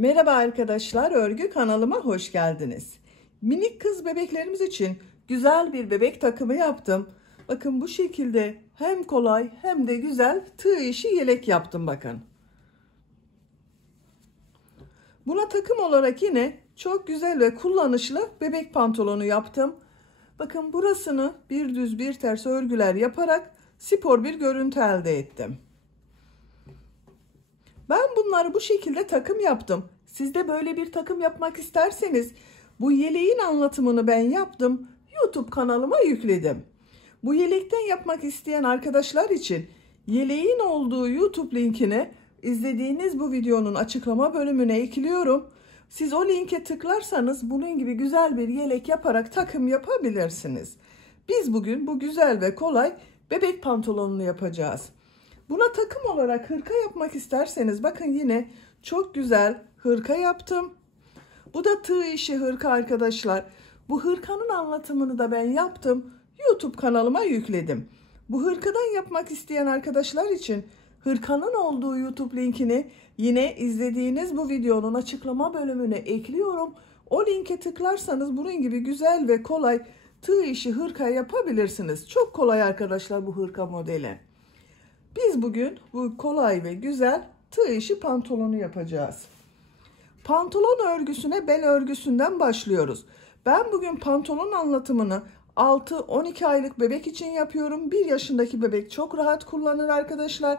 Merhaba arkadaşlar, örgü kanalıma hoş geldiniz. Minik kız bebeklerimiz için güzel bir bebek takımı yaptım. Bakın bu şekilde hem kolay hem de güzel tığ işi yelek yaptım bakın. Buna takım olarak yine çok güzel ve kullanışlı bebek pantolonu yaptım. Bakın burasını bir düz bir ters örgüler yaparak spor bir görüntü elde ettim. Ben bunları bu şekilde takım yaptım. Siz de böyle bir takım yapmak isterseniz bu yeleğin anlatımını ben yaptım. YouTube kanalıma yükledim. Bu yelekten yapmak isteyen arkadaşlar için yeleğin olduğu YouTube linkini izlediğiniz bu videonun açıklama bölümüne ekliyorum. Siz o linke tıklarsanız bunun gibi güzel bir yelek yaparak takım yapabilirsiniz. Biz bugün bu güzel ve kolay bebek pantolonunu yapacağız. Buna takım olarak hırka yapmak isterseniz bakın yine çok güzel hırka yaptım. Bu da tığ işi hırka arkadaşlar. Bu hırkanın anlatımını da ben yaptım. YouTube kanalıma yükledim. Bu hırkadan yapmak isteyen arkadaşlar için hırkanın olduğu YouTube linkini yine izlediğiniz bu videonun açıklama bölümüne ekliyorum. O linke tıklarsanız bunun gibi güzel ve kolay tığ işi hırka yapabilirsiniz. Çok kolay arkadaşlar bu hırka modeli. Biz bugün bu kolay ve güzel tığ işi pantolonu yapacağız. Pantolon örgüsüne bel örgüsünden başlıyoruz. Ben bugün pantolon anlatımını 6-12 aylık bebek için yapıyorum. 1 yaşındaki bebek çok rahat kullanır arkadaşlar.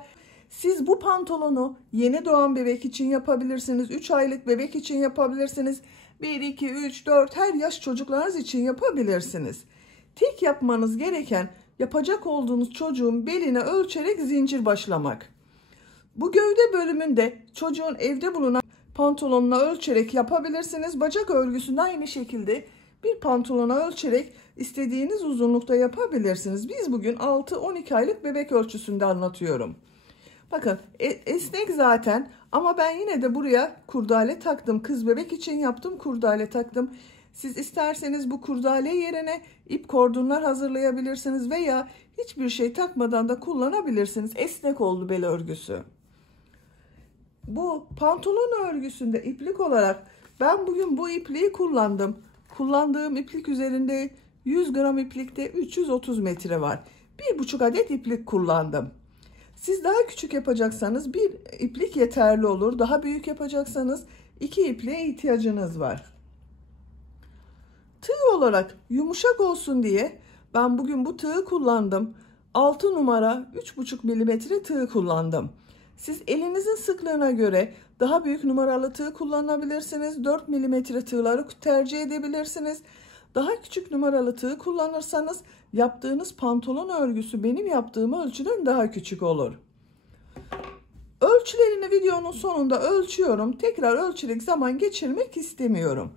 Siz bu pantolonu yeni doğan bebek için yapabilirsiniz. 3 aylık bebek için yapabilirsiniz. 1, 2, 3, 4 her yaş çocuklarınız için yapabilirsiniz. Tek yapmanız gereken yapacak olduğunuz çocuğun beline ölçerek zincir başlamak. Bu gövde bölümünde çocuğun evde bulunan pantolonuna ölçerek yapabilirsiniz. Bacak örgüsünde aynı şekilde bir pantolona ölçerek istediğiniz uzunlukta yapabilirsiniz. Biz bugün 6-12 aylık bebek ölçüsünde anlatıyorum. Bakın esnek zaten ama ben yine de buraya kurdale taktım. Kız bebek için yaptım, kurdale taktım. Siz isterseniz bu kurdale yerine ip kordonlar hazırlayabilirsiniz veya hiçbir şey takmadan da kullanabilirsiniz. Esnek oldu bel örgüsü. Bu pantolon örgüsünde iplik olarak ben bugün bu ipliği kullandım. Kullandığım iplik üzerinde 100 gram iplikte 330 metre var. 1,5 adet iplik kullandım. Siz daha küçük yapacaksanız bir iplik yeterli olur. Daha büyük yapacaksanız 2 ipliğe ihtiyacınız var. Tığ olarak yumuşak olsun diye ben bugün bu tığı kullandım. 6 numara 3,5 milimetre tığ kullandım. Siz elinizin sıklığına göre daha büyük numaralı tığ kullanabilirsiniz. 4 milimetre tığları tercih edebilirsiniz. Daha küçük numaralı tığ kullanırsanız yaptığınız pantolon örgüsü benim yaptığım ölçüden daha küçük olur. Ölçülerini videonun sonunda ölçüyorum. Tekrar ölçerek zaman geçirmek istemiyorum.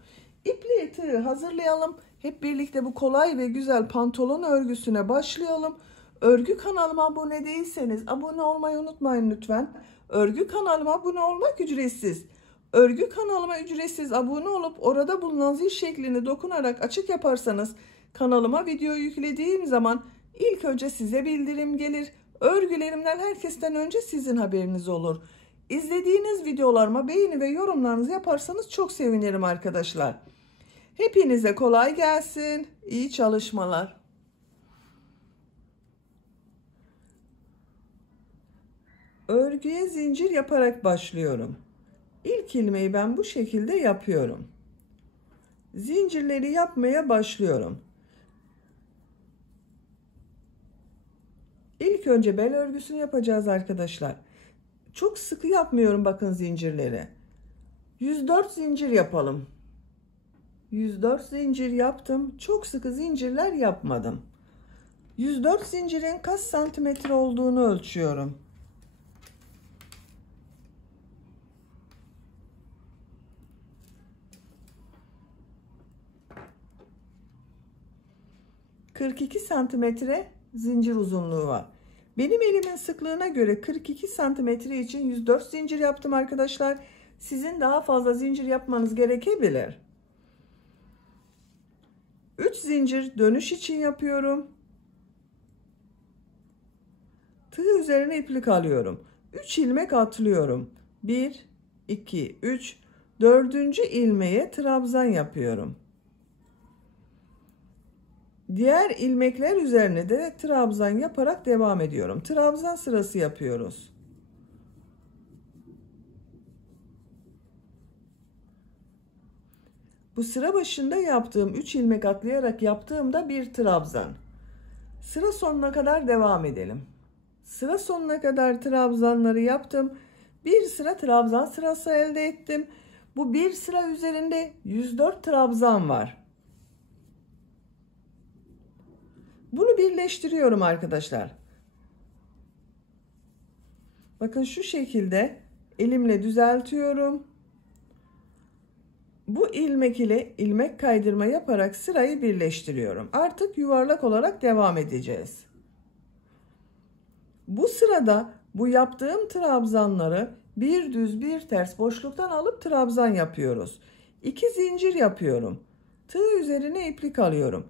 İpliği tığı hazırlayalım. Hep birlikte bu kolay ve güzel pantolon örgüsüne başlayalım. Örgü kanalıma abone değilseniz abone olmayı unutmayın lütfen. Örgü kanalıma abone olmak ücretsiz. Örgü kanalıma ücretsiz abone olup orada bulunan zil şeklini dokunarak açık yaparsanız kanalıma video yüklediğim zaman ilk önce size bildirim gelir. Örgülerimden herkesten önce sizin haberiniz olur. İzlediğiniz videolarıma beğeni ve yorumlarınızı yaparsanız çok sevinirim arkadaşlar. Hepinize kolay gelsin. İyi çalışmalar. Örgüye zincir yaparak başlıyorum. İlk ilmeği ben bu şekilde yapıyorum. Zincirleri yapmaya başlıyorum. İlk önce bel örgüsünü yapacağız arkadaşlar. Çok sıkı yapmıyorum bakın zincirleri. 104 zincir yapalım. 104 zincir yaptım. Çok sıkı zincirler yapmadım. 104 zincirin kaç santimetre olduğunu ölçüyorum. ...42 santimetre zincir uzunluğu var. Benim elimin sıklığına göre 42 santimetre için 104 zincir yaptım arkadaşlar. Sizin daha fazla zincir yapmanız gerekebilir. 3 zincir dönüş için yapıyorum. Tığ üzerine iplik alıyorum. 3 ilmek atlıyorum. 1, 2, 3, Dördüncü ilmeğe trabzan yapıyorum. Diğer ilmekler üzerine de trabzan yaparak devam ediyorum. Trabzan sırası yapıyoruz. Bu sıra başında yaptığım 3 ilmek atlayarak yaptığımda bir trabzan. Sıra sonuna kadar devam edelim. Sıra sonuna kadar trabzanları yaptım. Bir sıra trabzan sırası elde ettim. Bu bir sıra üzerinde 104 trabzan var. Bunu birleştiriyorum arkadaşlar. Bakın şu şekilde elimle düzeltiyorum. Bu ilmek ile ilmek kaydırma yaparak sırayı birleştiriyorum. Artık yuvarlak olarak devam edeceğiz. Bu sırada bu yaptığım trabzanları bir düz bir ters boşluktan alıp trabzan yapıyoruz. 2 zincir yapıyorum. Tığ üzerine iplik alıyorum.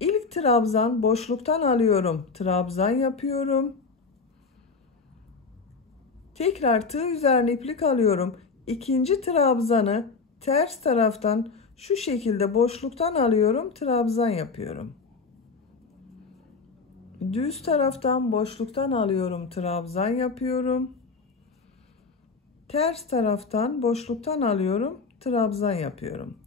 İlk trabzan boşluktan alıyorum. Trabzan yapıyorum. Tekrar tığ üzerine iplik alıyorum. İkinci trabzanı ters taraftan şu şekilde boşluktan alıyorum. Trabzan yapıyorum. Düz taraftan boşluktan alıyorum. Trabzan yapıyorum. Ters taraftan boşluktan alıyorum. Trabzan yapıyorum.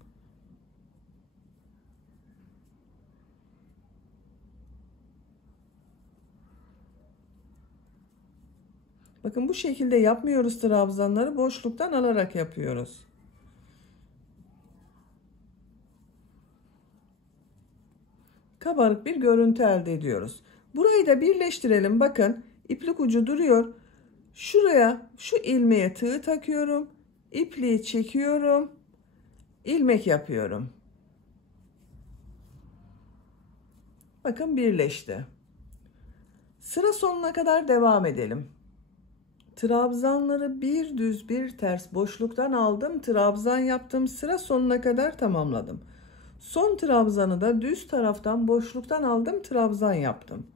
Bakın bu şekilde yapmıyoruz trabzanları. Boşluktan alarak yapıyoruz. Kabarık bir görüntü elde ediyoruz. Burayı da birleştirelim. Bakın iplik ucu duruyor. Şuraya şu ilmeğe tığ takıyorum. İpliği çekiyorum. İlmek yapıyorum. Bakın birleşti. Sıra sonuna kadar devam edelim. Trabzanları bir düz bir ters boşluktan aldım. Trabzan yaptım. Sıra sonuna kadar tamamladım. Son trabzanı da düz taraftan boşluktan aldım. Trabzan yaptım.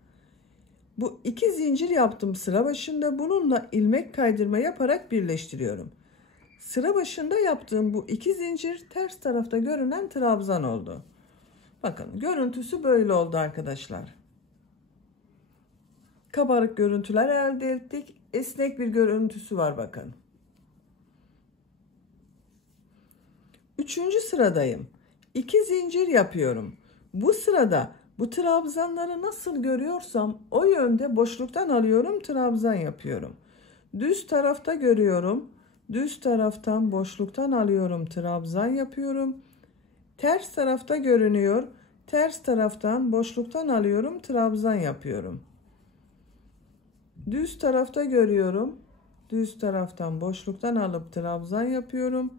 Bu 2 zincir yaptım sıra başında. Bununla ilmek kaydırma yaparak birleştiriyorum. Sıra başında yaptığım bu 2 zincir ters tarafta görünen trabzan oldu. Bakın görüntüsü böyle oldu arkadaşlar. Kabarık görüntüler elde ettik. Esnek bir görüntüsü var bakın. 3. sıradayım. 2 zincir yapıyorum. Bu sırada bu trabzanları nasıl görüyorsam o yönde boşluktan alıyorum, trabzan yapıyorum. Düz tarafta görüyorum. Düz taraftan boşluktan alıyorum, trabzan yapıyorum. Ters tarafta görünüyor. Ters taraftan boşluktan alıyorum, trabzan yapıyorum. Düz tarafta görüyorum. Düz taraftan boşluktan alıp trabzan yapıyorum.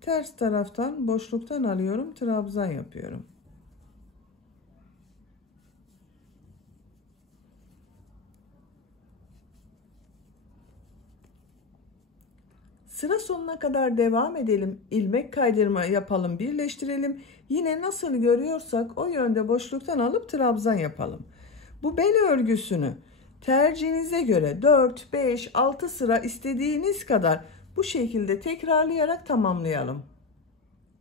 Ters taraftan boşluktan alıyorum, trabzan yapıyorum. Sıra sonuna kadar devam edelim. İlmek kaydırma yapalım, birleştirelim. Yine nasıl görüyorsak o yönde boşluktan alıp trabzan yapalım. Bu bel örgüsünü tercihinize göre 4, 5, 6 sıra istediğiniz kadar bu şekilde tekrarlayarak tamamlayalım.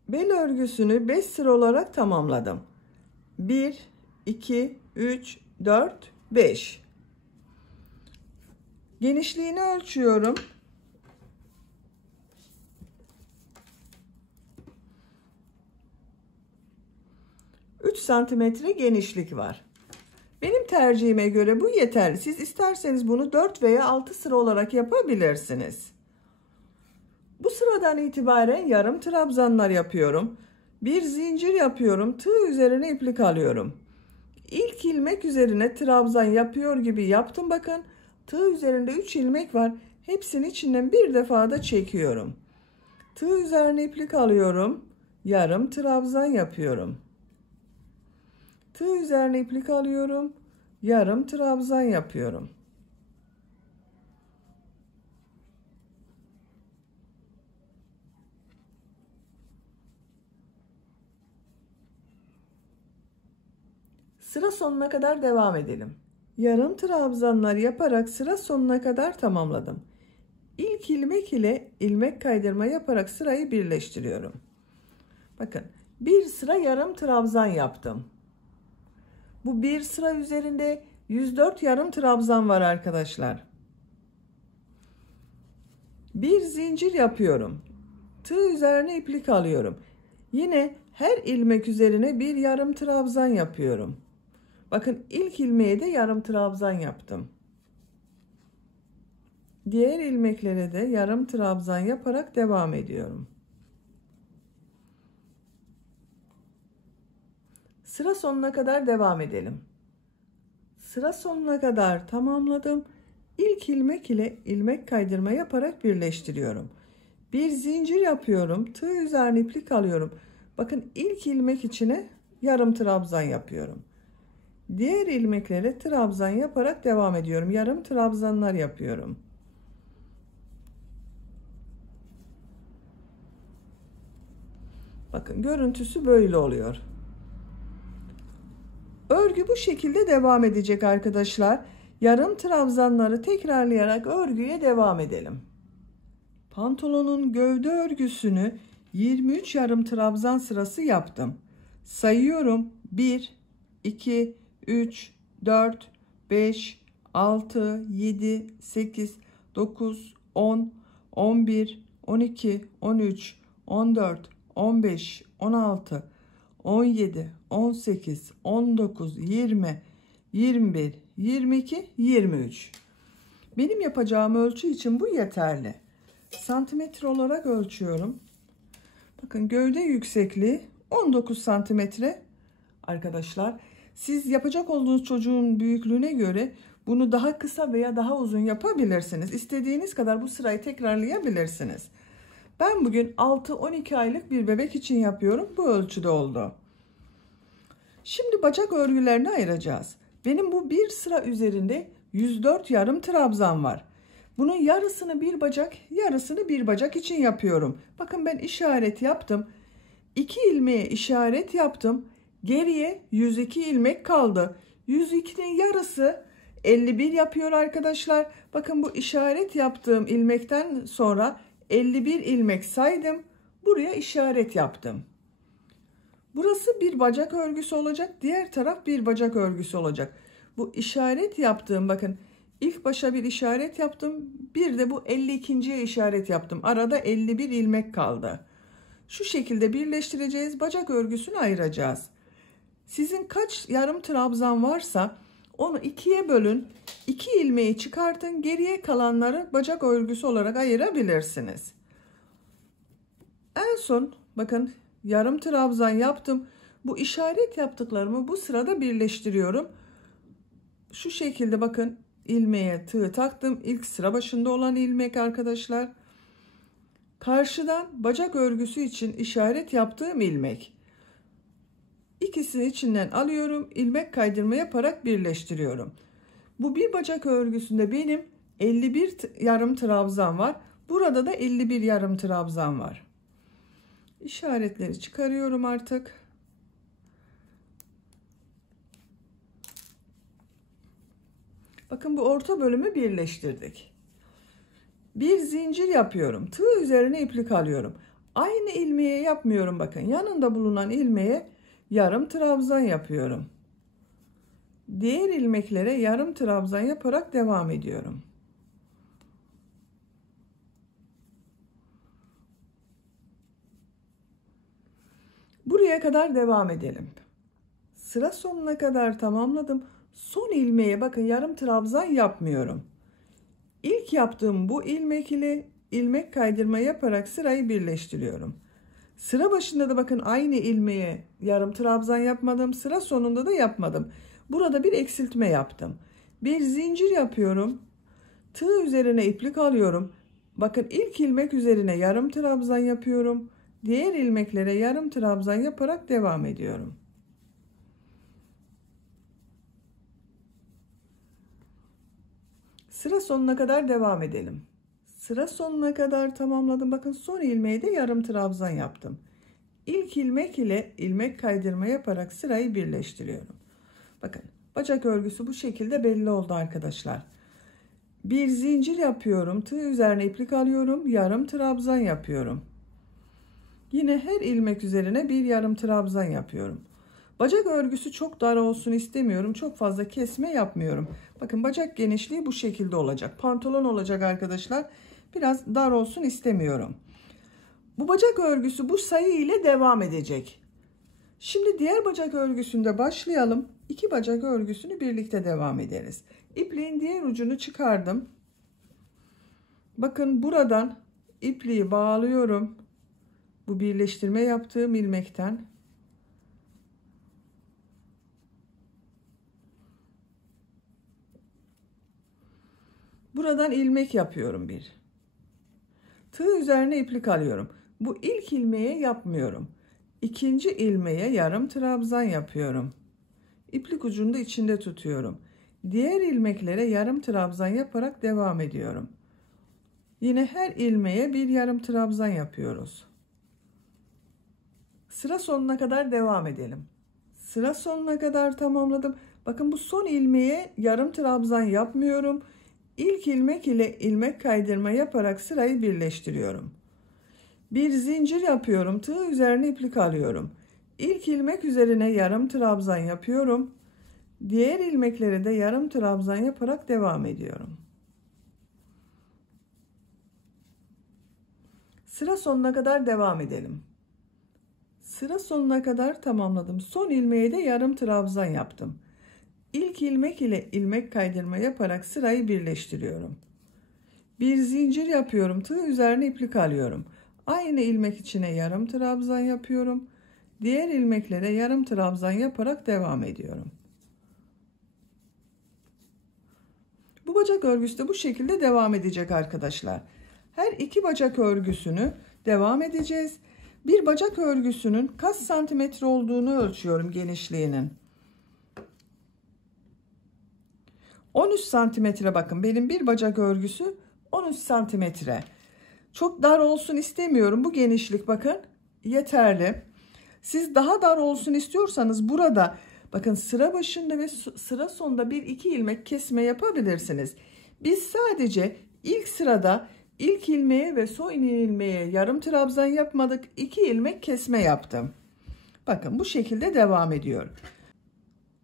Bel örgüsünü 5 sıra olarak tamamladım. 1, 2, 3, 4, 5. Genişliğini ölçüyorum. 3 santimetre genişlik var. Benim tercihime göre bu yeterli. Siz isterseniz bunu 4 veya 6 sıra olarak yapabilirsiniz. Bu sıradan itibaren yarım trabzanlar yapıyorum. Bir zincir yapıyorum. Tığ üzerine iplik alıyorum. İlk ilmek üzerine trabzan yapıyor gibi yaptım bakın. Tığ üzerinde 3 ilmek var. Hepsinin içinden bir defa da çekiyorum. Tığ üzerine iplik alıyorum. Yarım trabzan yapıyorum. Tığ üzerine iplik alıyorum. Yarım trabzan yapıyorum. Sıra sonuna kadar devam edelim. Yarım trabzanlar yaparak sıra sonuna kadar tamamladım. İlk ilmek ile ilmek kaydırma yaparak sırayı birleştiriyorum. Bakın bir sıra yarım trabzan yaptım. Bu bir sıra üzerinde 104 yarım trabzan var arkadaşlar. Bir zincir yapıyorum. Tığ üzerine iplik alıyorum. Yine her ilmek üzerine bir yarım trabzan yapıyorum. Bakın ilk ilmeğe de yarım trabzan yaptım. Diğer ilmeklere de yarım trabzan yaparak devam ediyorum. Sıra sonuna kadar devam edelim. Sıra sonuna kadar tamamladım. İlk ilmek ile ilmek kaydırma yaparak birleştiriyorum. Bir zincir yapıyorum. Tığ üzerine iplik alıyorum. Bakın ilk ilmek içine yarım trabzan yapıyorum. Diğer ilmeklere trabzan yaparak devam ediyorum. Yarım trabzanlar yapıyorum. Bakın görüntüsü böyle oluyor. Örgü bu şekilde devam edecek arkadaşlar. Yarım trabzanları tekrarlayarak örgüye devam edelim. Pantolonun gövde örgüsünü 23 yarım trabzan sırası yaptım. Sayıyorum. 1, 2, 3, 4, 5, 6, 7, 8, 9, 10, 11, 12, 13, 14, 15, 16, 17, 18, 19, 20, 21, 22, 23. Benim yapacağım ölçü için bu yeterli. Santimetre olarak ölçüyorum. Bakın gövde yüksekliği 19 santimetre arkadaşlar. Siz yapacak olduğunuz çocuğun büyüklüğüne göre bunu daha kısa veya daha uzun yapabilirsiniz. İstediğiniz kadar bu sırayı tekrarlayabilirsiniz. Ben bugün 6-12 aylık bir bebek için yapıyorum. Bu ölçüde oldu. Şimdi bacak örgülerini ayıracağız. Benim bu bir sıra üzerinde 104 yarım trabzan var. Bunun yarısını bir bacak, yarısını bir bacak için yapıyorum. Bakın ben işaret yaptım. 2 ilmeğe işaret yaptım. Geriye 102 ilmek kaldı. 102'nin yarısı 51 yapıyor arkadaşlar. Bakın bu işaret yaptığım ilmekten sonra 51 ilmek saydım. Buraya işaret yaptım. Burası bir bacak örgüsü olacak. Diğer taraf bir bacak örgüsü olacak. Bu işaret yaptığım bakın ilk başa bir işaret yaptım. Bir de bu 52.'ye işaret yaptım. Arada 51 ilmek kaldı. Şu şekilde birleştireceğiz. Bacak örgüsünü ayıracağız. Sizin kaç yarım trabzan varsa onu ikiye bölün. 2 ilmeği çıkartın. Geriye kalanları bacak örgüsü olarak ayırabilirsiniz. En son bakın yarım trabzan yaptım. Bu işaret yaptıklarımı bu sırada birleştiriyorum. Şu şekilde bakın ilmeğe tığ taktım. İlk sıra başında olan ilmek arkadaşlar. Karşıdan bacak örgüsü için işaret yaptığım ilmek. İkisini içinden alıyorum. İlmek kaydırma yaparak birleştiriyorum. Bu bir bacak örgüsünde benim 51 yarım trabzan var. Burada da 51 yarım trabzan var. İşaretleri çıkarıyorum artık. Bakın bu orta bölümü birleştirdik. Bir zincir yapıyorum. Tığ üzerine iplik alıyorum. Aynı ilmeğe yapmıyorum bakın. Yanında bulunan ilmeğe yarım trabzan yapıyorum. Diğer ilmeklere yarım trabzan yaparak devam ediyorum. Buraya kadar devam edelim. Sıra sonuna kadar tamamladım. Son ilmeğe bakın yarım trabzan yapmıyorum. İlk yaptığım bu ilmek ile ilmek kaydırma yaparak sırayı birleştiriyorum. Sıra başında da bakın aynı ilmeğe yarım trabzan yapmadım. Sıra sonunda da yapmadım. Burada bir eksiltme yaptım. Bir zincir yapıyorum. Tığ üzerine iplik alıyorum. Bakın ilk ilmek üzerine yarım trabzan yapıyorum. Diğer ilmeklere yarım trabzan yaparak devam ediyorum. Sıra sonuna kadar devam edelim. Sıra sonuna kadar tamamladım. Bakın son ilmeğe de yarım trabzan yaptım. İlk ilmek ile ilmek kaydırma yaparak sırayı birleştiriyorum. Bakın bacak örgüsü bu şekilde belli oldu arkadaşlar. Bir zincir yapıyorum. Tığ üzerine iplik alıyorum. Yarım trabzan yapıyorum. Yine her ilmek üzerine bir yarım trabzan yapıyorum. Bacak örgüsü çok dar olsun istemiyorum. Çok fazla kesme yapmıyorum. Bakın bacak genişliği bu şekilde olacak. Pantolon olacak arkadaşlar. Biraz dar olsun istemiyorum. Bu bacak örgüsü bu sayı ile devam edecek. Şimdi diğer bacak örgüsünde başlayalım. İki bacak örgüsünü birlikte devam ederiz. İpliğin diğer ucunu çıkardım. Bakın buradan ipliği bağlıyorum. Bu birleştirme yaptığım ilmekten. Buradan ilmek yapıyorum bir. Tığ üzerine iplik alıyorum. Bu ilk ilmeğe yapmıyorum. İkinci ilmeğe yarım trabzan yapıyorum. İplik ucunu da içinde tutuyorum. Diğer ilmeklere yarım trabzan yaparak devam ediyorum. Yine her ilmeğe bir yarım trabzan yapıyoruz. Sıra sonuna kadar devam edelim. Sıra sonuna kadar tamamladım. Bakın bu son ilmeğe yarım trabzan yapmıyorum. İlk ilmek ile ilmek kaydırma yaparak sırayı birleştiriyorum. Bir zincir yapıyorum. Tığ üzerine iplik alıyorum. İlk ilmek üzerine yarım trabzan yapıyorum. Diğer ilmeklere de yarım trabzan yaparak devam ediyorum. Sıra sonuna kadar devam edelim. Sıra sonuna kadar tamamladım. Son ilmeğe de yarım trabzan yaptım. İlk ilmek ile ilmek kaydırma yaparak sırayı birleştiriyorum. Bir zincir yapıyorum. Tığ üzerine iplik alıyorum. Aynı ilmek içine yarım trabzan yapıyorum. Diğer ilmeklere yarım trabzan yaparak devam ediyorum. Bu bacak örgüsü de bu şekilde devam edecek arkadaşlar. Her iki bacak örgüsünü devam edeceğiz. Bir bacak örgüsünün kaç santimetre olduğunu ölçüyorum genişliğinin. 13 santimetre, bakın benim bir bacak örgüsü 13 santimetre. Çok dar olsun istemiyorum. Bu genişlik bakın yeterli. Siz daha dar olsun istiyorsanız burada bakın sıra başında ve sıra sonunda bir iki ilmek kesme yapabilirsiniz. Biz sadece ilk sırada ilk ilmeğe ve son ilmeğe yarım trabzan yapmadık. 2 ilmek kesme yaptım. Bakın bu şekilde devam ediyor.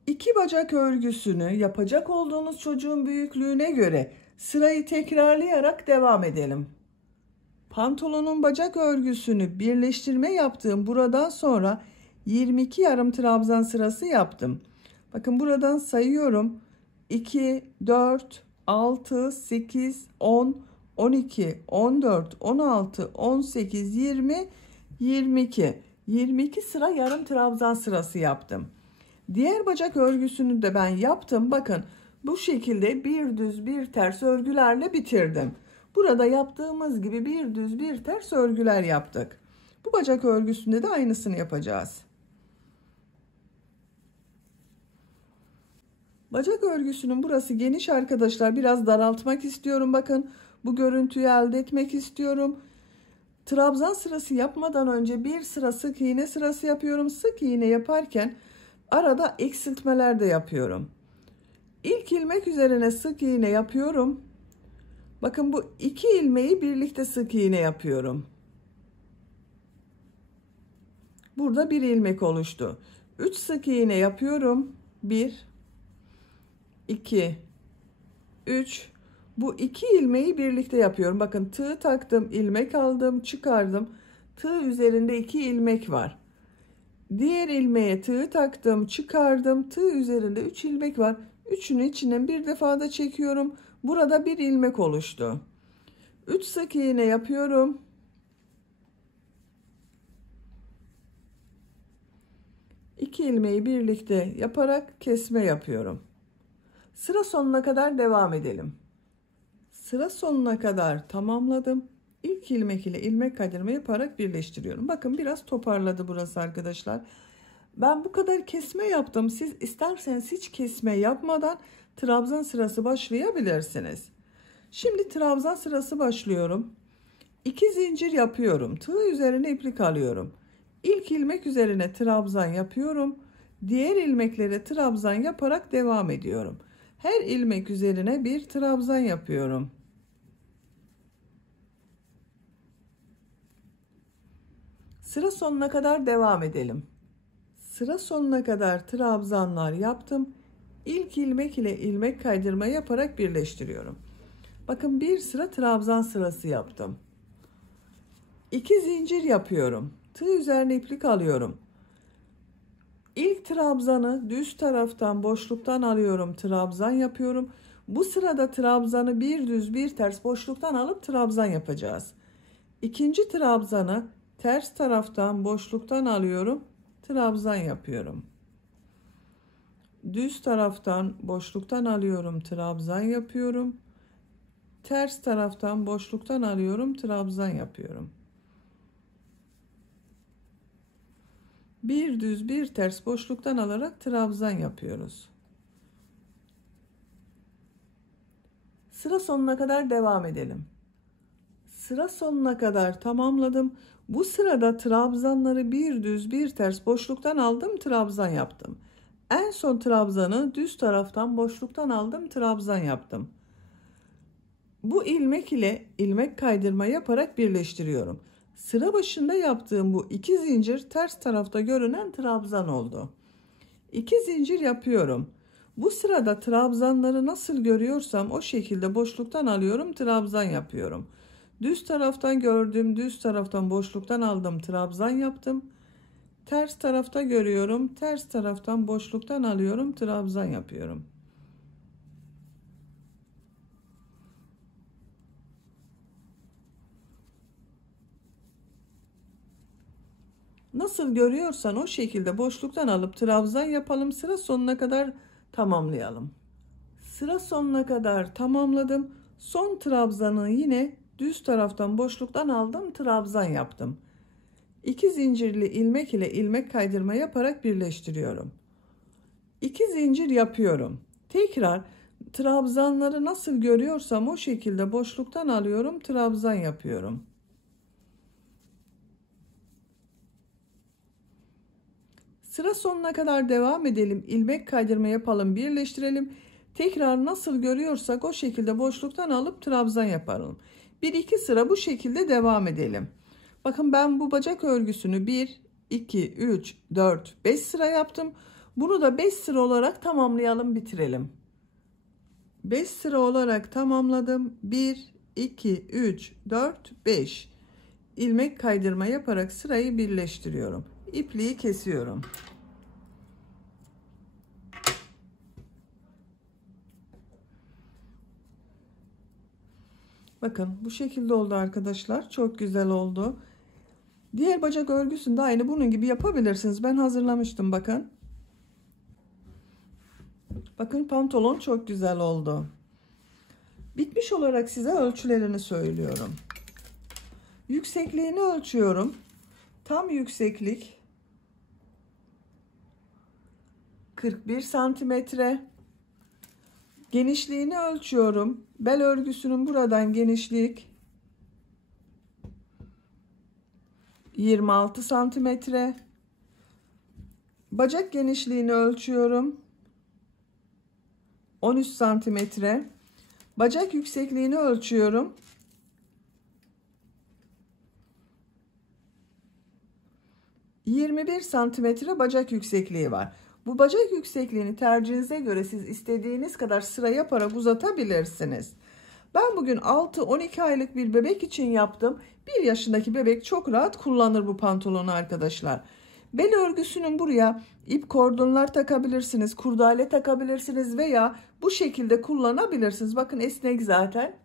İki bacak örgüsünü yapacak olduğunuz çocuğun büyüklüğüne göre sırayı tekrarlayarak devam edelim. Pantolonun bacak örgüsünü birleştirme yaptığım buradan sonra 22 yarım trabzan sırası yaptım. Bakın buradan sayıyorum. 2, 4, 6, 8, 10, 12, 14, 16, 18, 20, 22. 22 sıra yarım trabzan sırası yaptım. Diğer bacak örgüsünü de ben yaptım. Bakın bu şekilde bir düz bir ters örgülerle bitirdim. Burada yaptığımız gibi bir düz bir ters örgüler yaptık. Bu bacak örgüsünde de aynısını yapacağız. Bacak örgüsünün burası geniş arkadaşlar. Biraz daraltmak istiyorum. Bakın bu görüntüyü elde etmek istiyorum. Trabzan sırası yapmadan önce bir sıra sık iğne sırası yapıyorum. Sık iğne yaparken arada eksiltmeler de yapıyorum. İlk ilmek üzerine sık iğne yapıyorum. Bakın bu iki ilmeği birlikte sık iğne yapıyorum. Burada bir ilmek oluştu. 3 sık iğne yapıyorum. 1, 2, 3. Bu iki ilmeği birlikte yapıyorum. Bakın tığ taktım, ilmek aldım, çıkardım. Tığ üzerinde 2 ilmek var. Diğer ilmeğe tığ taktım, çıkardım. Tığ üzerinde 3 ilmek var. Üçünü içinden bir defada çekiyorum. Burada bir ilmek oluştu. 3 sık iğne yapıyorum. İki ilmeği birlikte yaparak kesme yapıyorum. Sıra sonuna kadar devam edelim. Sıra sonuna kadar tamamladım. İlk ilmek ile ilmek kaydırma yaparak birleştiriyorum. Bakın biraz toparladı burası arkadaşlar. Ben bu kadar kesme yaptım. Siz isterseniz hiç kesme yapmadan trabzan sırası başlayabilirsiniz. Şimdi trabzan sırası başlıyorum. 2 zincir yapıyorum. Tığ üzerine iplik alıyorum. İlk ilmek üzerine trabzan yapıyorum. Diğer ilmeklere trabzan yaparak devam ediyorum. Her ilmek üzerine bir trabzan yapıyorum. Sıra sonuna kadar devam edelim. Sıra sonuna kadar trabzanlar yaptım. İlk ilmek ile ilmek kaydırma yaparak birleştiriyorum. Bakın bir sıra trabzan sırası yaptım. 2 zincir yapıyorum. Tığ üzerine iplik alıyorum. İlk trabzanı düz taraftan boşluktan alıyorum, trabzan yapıyorum. Bu sırada trabzanı bir düz bir ters boşluktan alıp trabzan yapacağız. İkinci trabzanı ters taraftan boşluktan alıyorum, trabzan yapıyorum. Düz taraftan boşluktan alıyorum, trabzan yapıyorum. Ters taraftan boşluktan alıyorum, trabzan yapıyorum. Bir düz bir ters boşluktan alarak trabzan yapıyoruz. Sıra sonuna kadar devam edelim. Sıra sonuna kadar tamamladım. Bu sırada trabzanları bir düz bir ters boşluktan aldım, trabzan yaptım. En son trabzanı düz taraftan boşluktan aldım, trabzan yaptım. Bu ilmek ile ilmek kaydırma yaparak birleştiriyorum. Sıra başında yaptığım bu 2 zincir ters tarafta görünen trabzan oldu. 2 zincir yapıyorum. Bu sırada trabzanları nasıl görüyorsam o şekilde boşluktan alıyorum, trabzan yapıyorum. Düz taraftan gördüm, düz taraftan boşluktan aldım, trabzan yaptım. Ters tarafta görüyorum, ters taraftan boşluktan alıyorum, trabzan yapıyorum. Nasıl görüyorsan o şekilde boşluktan alıp trabzan yapalım. Sıra sonuna kadar tamamlayalım. Sıra sonuna kadar tamamladım. Son trabzanı yine düz taraftan boşluktan aldım, trabzan yaptım. 2 zincirli ilmek ile ilmek kaydırma yaparak birleştiriyorum. 2 zincir yapıyorum. Tekrar trabzanları nasıl görüyorsam o şekilde boşluktan alıyorum, trabzan yapıyorum. Sıra sonuna kadar devam edelim. İlmek kaydırma yapalım, birleştirelim. Tekrar nasıl görüyorsak o şekilde boşluktan alıp trabzan yapalım. 1-2 sıra bu şekilde devam edelim. Bakın ben bu bacak örgüsünü 1, 2, 3, 4, 5 sıra yaptım. Bunu da 5 sıra olarak tamamlayalım, bitirelim. 5 sıra olarak tamamladım. 1, 2, 3, 4, 5. İlmek kaydırma yaparak sırayı birleştiriyorum. İpliği kesiyorum. Bakın bu şekilde oldu arkadaşlar. Çok güzel oldu. Diğer bacak örgüsünü de aynı bunun gibi yapabilirsiniz. Ben hazırlamıştım bakın. Bakın pantolon çok güzel oldu. Bitmiş olarak size ölçülerini söylüyorum. Yüksekliğini ölçüyorum. Tam yükseklik 41 santimetre. Genişliğini ölçüyorum. Bel örgüsünün buradan genişlik 26 santimetre. Bacak genişliğini ölçüyorum. 13 santimetre. Bacak yüksekliğini ölçüyorum. 21 santimetre bacak yüksekliği var. Bu bacak yüksekliğini tercihinize göre siz istediğiniz kadar sıra yaparak uzatabilirsiniz. Ben bugün 6-12 aylık bir bebek için yaptım. 1 yaşındaki bebek çok rahat kullanır bu pantolonu arkadaşlar. Bel örgüsünün buraya ip kordonlar takabilirsiniz, kurdale takabilirsiniz veya bu şekilde kullanabilirsiniz. Bakın esnek zaten.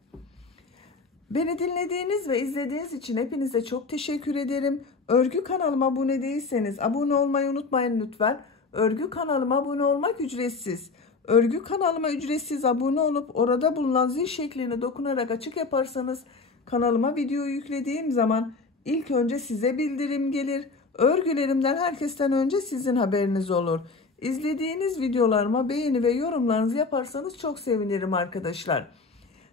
Beni dinlediğiniz ve izlediğiniz için hepinize çok teşekkür ederim. Örgü kanalıma abone değilseniz abone olmayı unutmayın lütfen. Örgü kanalıma abone olmak ücretsiz. Örgü kanalıma ücretsiz abone olup orada bulunan zil şekline dokunarak açık yaparsanız kanalıma video yüklediğim zaman ilk önce size bildirim gelir. Örgülerimden herkesten önce sizin haberiniz olur. İzlediğiniz videolarıma beğeni ve yorumlarınızı yaparsanız çok sevinirim arkadaşlar.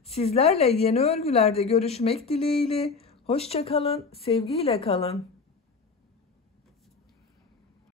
Sizlerle yeni örgülerde görüşmek dileğiyle. Hoşça kalın, sevgiyle kalın.